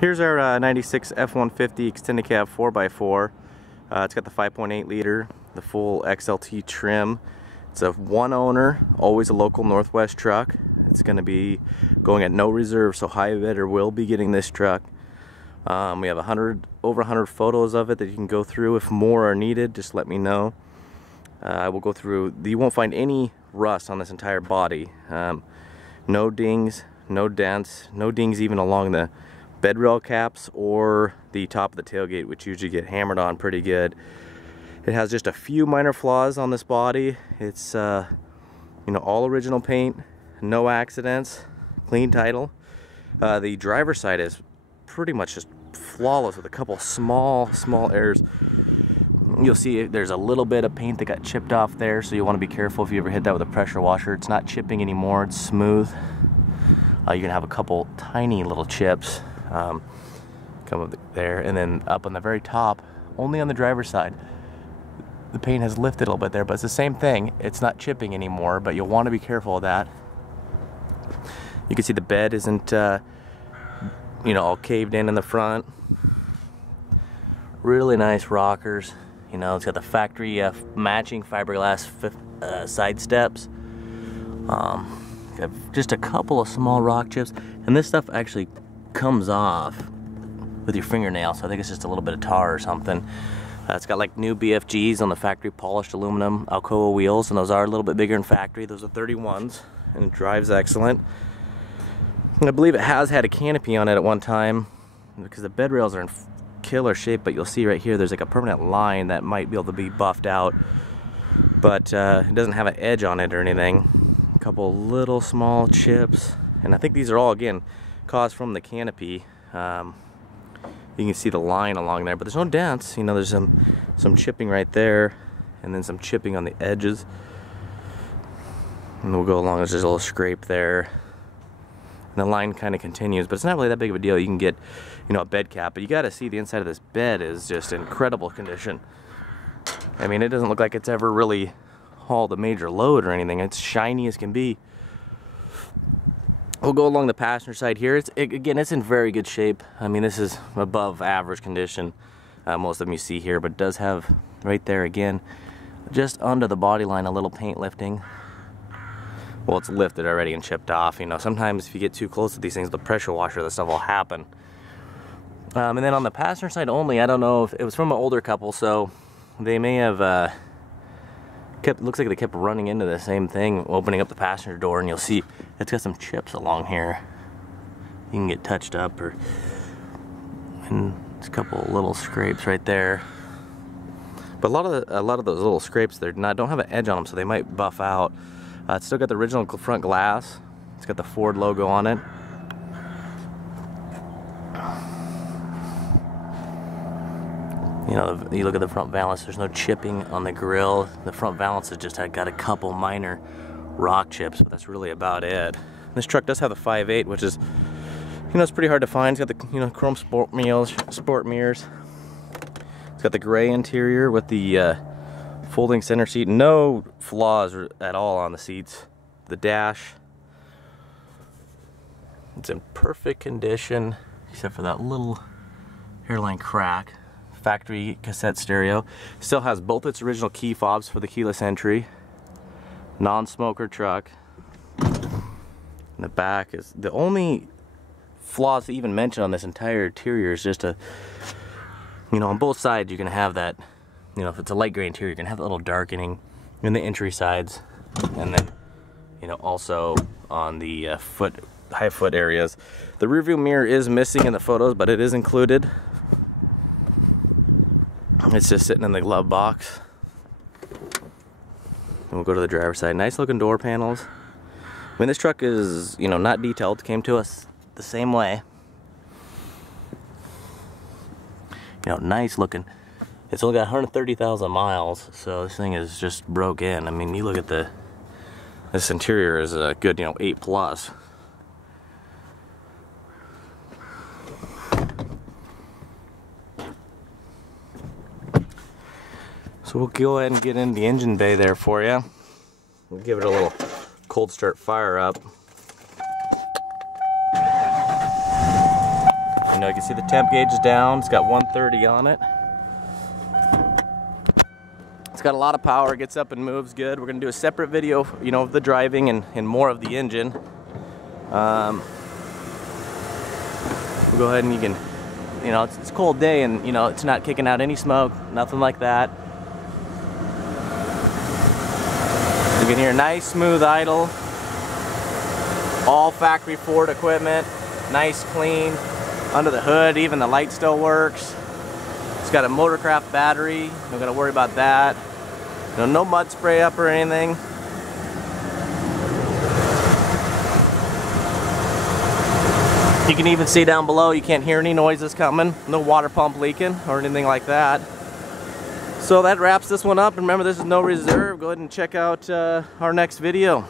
Here's our 96 F-150 extended cab 4x4. It's got the 5.8 liter, the full XLT trim. It's a one owner, always a local Northwest truck. It's going to be going at no reserve, so high bidder will be getting this truck. We have over 100 photos of it that you can go through. If more are needed, just let me know. I will go through. You won't find any rust on this entire body. No dings, no dents, no dings even along the bed rail caps or the top of the tailgate, which usually get hammered on pretty good. It has just a few minor flaws on this body. It's you know, all original paint, no accidents, clean title. The driver's side is pretty much just flawless with a couple small errors. You'll see there's a little bit of paint that got chipped off there, so you want to be careful if you ever hit that with a pressure washer. It's not chipping anymore, it's smooth. You can have a couple tiny little chips come up there, and then up on the very top, only on the driver's side, the paint has lifted a little bit there, but it's the same thing. It's not chipping anymore, but you'll want to be careful of that. You can see the bed isn't you know, all caved in the front. Really nice rockers. You know, it's got the factory matching fiberglass side steps. Got just a couple of small rock chips, and this stuff actually comes off with your fingernail, so I think it's just a little bit of tar or something. It's got like new BFGs on the factory polished aluminum Alcoa wheels, and those are a little bit bigger in factory. Those are 31s, and it drives excellent. And I believe it has had a canopy on it at one time because the bed rails are in killer shape, but you'll see right here there's like a permanent line that might be able to be buffed out, but it doesn't have an edge on it or anything. A couple little small chips, and I think these are all, again, caused from the canopy. You can see the line along there, but there's no dents. You know, there's some chipping right there, and then some chipping on the edges. And we'll go along, there's just a little scrape there. And the line kind of continues, but it's not really that big of a deal. You can get, you know, a bed cap, but you got to see the inside of this bed is just in incredible condition. I mean, it doesn't look like it's ever really hauled a major load or anything. It's shiny as can be. We'll go along the passenger side here. Again, it's in very good shape. I mean, this is above average condition. Most of them you see here, but it does have right there again, just under the body line, a little paint lifting. Well, it's lifted already and chipped off. You know, sometimes if you get too close to these things, the pressure washer, this stuff will happen. And then on the passenger side only, I don't know if it was from an older couple, so they may have looks like they kept running into the same thing, opening up the passenger door, and you'll see it's got some chips along here. You can get touched up, and there's a couple little scrapes right there. But a lot of those little scrapes, don't have an edge on them, so they might buff out. It's still got the original front glass. It's got the Ford logo on it. You know, you look at the front valance, there's no chipping on the grill. The front valance has just got a couple minor rock chips, but that's really about it. This truck does have the 5.8, which is, you know, it's pretty hard to find. It's got the, you know, chrome sport mirrors. It's got the gray interior with the folding center seat. No flaws at all on the seats. The dash, it's in perfect condition, except for that little hairline crack. Factory cassette stereo. Still has both its original key fobs for the keyless entry. Non-smoker truck. And the back is the only flaws to even mention on this entire interior is just a, you know, on both sides you can have that, you know, if it's a light gray interior, you can have that little darkening in the entry sides, and then, you know, also on the high foot areas. The rear view mirror is missing in the photos, but it is included. It's just sitting in the glove box. And we'll go to the driver's side. Nice looking door panels. I mean, this truck is, you know, not detailed. Came to us the same way. You know, nice looking. It's only got 130,000 miles, so this thing is just broke in. I mean, you look at this interior is a good, you know, 8+. So we'll go ahead and get in the engine bay there for you. We'll give it a little cold start fire up. know, you can see the temp gauge is down. It's got 130 on it. It's got a lot of power, gets up and moves good. We're gonna do a separate video, you know, of the driving and more of the engine. We'll go ahead and you can, you know, it's a cold day and, you know, it's not kicking out any smoke, nothing like that. You can hear nice, smooth idle. All factory Ford equipment, nice, clean. Under the hood, even the light still works. It's got a Motorcraft battery. Don't gotta worry about that. You know, no mud spray up or anything. You can even see down below, you can't hear any noises coming. No water pump leaking or anything like that. So that wraps this one up. Remember, this is no reserve. Go ahead and check out our next video.